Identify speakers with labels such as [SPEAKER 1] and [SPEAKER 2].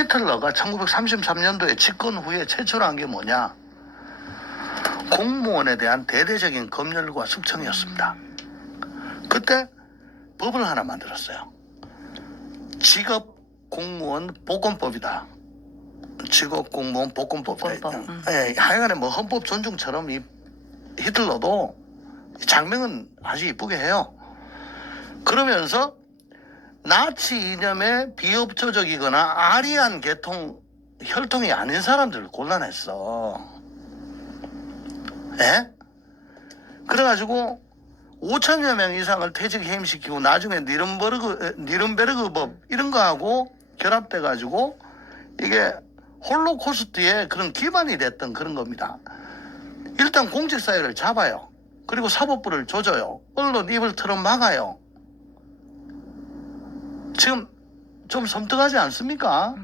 [SPEAKER 1] 히틀러가 1933년도에 집권 후에 최초로 한 게 뭐냐? 공무원에 대한 대대적인 검열과 숙청이었습니다. 그때 법을 하나 만들었어요. 직업 공무원 복권법이다. 직업 공무원. 복권법,
[SPEAKER 2] 음.
[SPEAKER 1] 예, 하여간에 뭐 헌법 존중처럼 이 히틀러도 장명은 아주 이쁘게 해요. 그러면서 나치 이념에 비협조적이거나 아리안 계통 혈통이 아닌 사람들을 골라냈어. 예? 그래가지고 5천여 명 이상을 퇴직 해임시키고 나중에 니른버르그 니른베르그법 이런 거하고 결합돼 가지고 이게 홀로코스트의 그런 기반이 됐던 그런 겁니다. 일단 공직 사회를 잡아요. 그리고 사법부를 조져요. 언론 입을 틀어 막아요. 지금 좀 섬뜩하지 않습니까?